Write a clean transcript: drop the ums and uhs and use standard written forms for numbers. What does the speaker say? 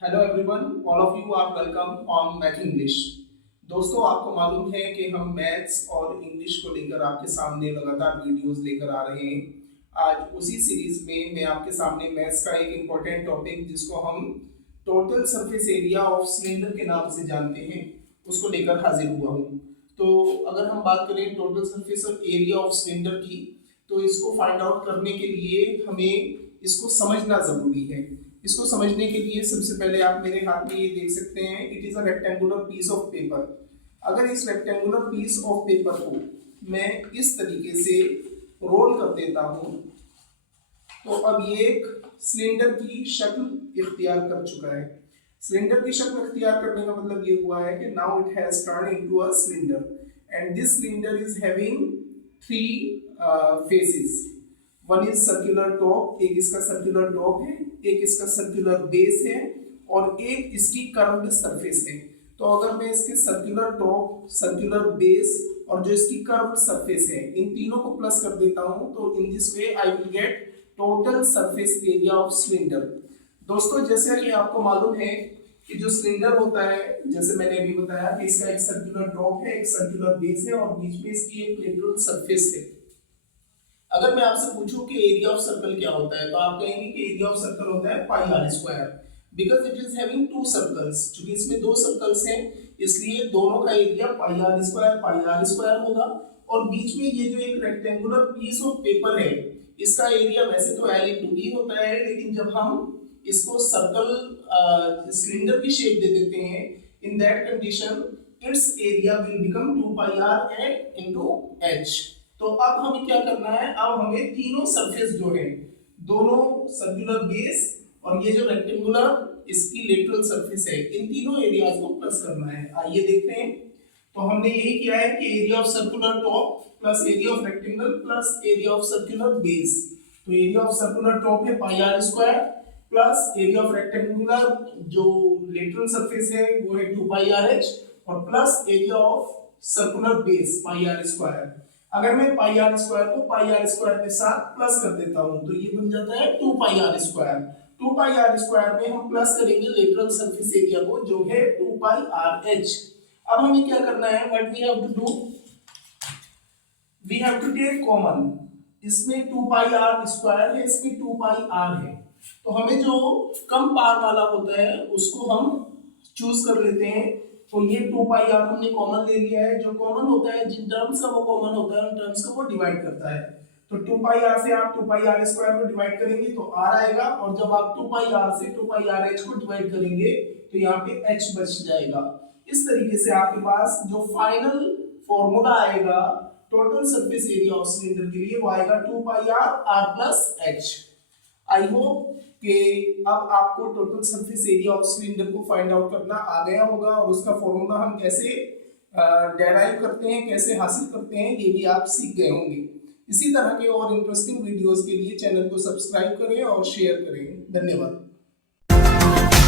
Hello everyone, all of you are welcome on math English. दोस्तों, आपको मालूम है कि हम मैथ्स और इंग्लिश को लेकर आपके सामने लगातार वीडियोस लेकर आ रहे हैं। आज उसी सीरीज में मैं आपके सामने मैथ्स का एक इम्पोर्टेंट टॉपिक जिसको हम total surface area of cylinder के नाम से जानते हैं उसको लेकर हाजिर हुआ हूँ। तो अगर हम बात करें total surface area of cylinder की, तो इसको फाइंड आउट करने के लिए हमें इसको समझना जरूरी है। इसको समझने के लिए सबसे पहले आप मेरे हाथ में ये देख सकते हैं, it is a rectangular piece of paper. अगर इस रेक्टेंगुलर पीस ऑफ पेपर को मैं इस तरीके से रोल कर देता हूं, तो अब ये एक सिलेंडर की शक्ल इख्तियार कर चुका है। सिलेंडर की शक्ल इख्तियार करने का मतलब ये हुआ है कि now it has turn into a cylinder and this cylinder is having three faces. One is circular top, एक इसका सर्कुलर टॉप है, एक इसका सर्कुलर बेस है और एक इसकी कर्व्ड सरफेस है। तो अगर मैं इसके सर्कुलर टॉप, सर्कुलर बेस और जो इसकी कर्व्ड सरफेस है, इन तीनों को प्लस कर देता हूं, तो in this way I will get total surface area of cylinder. दोस्तों, जैसे कि आपको मालूम है कि जो सिलेंडर होता है, जैसे मैंने अभी बताया कि इसका एक सर्कुलर टॉप है, एक सर्कुलर बेस है और बीच में इसकी एक लेटरल सरफेस है। अगर मैं आपसे पूछूं कि एरिया ऑफ सर्कल क्या होता है, तो आप कहेंगे कि एरिया ऑफ सर्कल होता है pi r square, because it is having two circles. चूंकि इसमें दो सर्कल्स हैं, इसलिए दोनों का एरिया पाई आर स्क्वायर होगा। और बीच में ये जो एक रेक्टेंगुलर पीस ऑफ पेपर है, इसका एरिया वैसे तो एल इंटू बी होता है, लेकिन जब हम इसको सर्कल सिलेंडर की शेप दे देते हैं, in that condition it's area will become 2 pi R into H. तो अब हमें क्या करना है, अब हमें तीनों सरफेस जो है, दोनों सर्कुलर बेस और ये जो रेक्टेंगुलर इसकी लेटरल सरफेस है, इन तीनों एरियाज को प्लस करना है। आइए देखते हैं। तो हमने यही किया है कि area of circular top plus area of rectangle plus area of circular base. तो एरिया ऑफ सर्कुलर टॉप है pi r square plus area of rectangular जो लेटरल सरफेस है वो है 2 पाई आर एच और plus area of circular base pi r square. अगर मैं पाई r square को पाई आर स्क्वायर के साथ प्लस कर देता हूं, तो ये बन जाता है 2 pi r square. 2 pi r square में हम प्लस करेंगे लेटरल सरफेस एरिया को, जो है 2 पाई आर एच। अब हमें क्या करना है, what we have to do, we have to take common. इसमें 2 पाई आर स्क्वायर है, इसमें 2 पाई आर है, तो हमें जो कम पार वाला होता है उसको हम चूज कर लेते हैं। तो ये 2 पाई आर हमने कॉमन ले लिया है। जो कॉमन होता है, जिन टर्म्स का वो कॉमन होता है, उन टर्म्स का वो डिवाइड करता है। तो 2 पाई आर से आप 2 पाई आर स्क्वायर को डिवाइड करेंगे तो आर आएगा, और जब आप 2 पाई आर से 2 पाई आर एच को डिवाइड करेंगे तो यहाँ पे एच बच जाएगा। इस तरीके से आपके पास जो फाइनल फॉर्मूला आएगा total surface area of cylinder के लिए, वो आएगा 2 pi r plus h. I hope कि अब आपको total surface area of cylinder को फाइंड आउट करना आ गया होगा, और उसका फॉर्मूला हम कैसे डेराइव करते हैं, कैसे हासिल करते हैं, ये भी आप सीख गए होंगे। इसी तरह के और इंटरेस्टिंग वीडियोस के लिए चैनल को सब्सक्राइब करें और शेयर करें। धन्यवाद।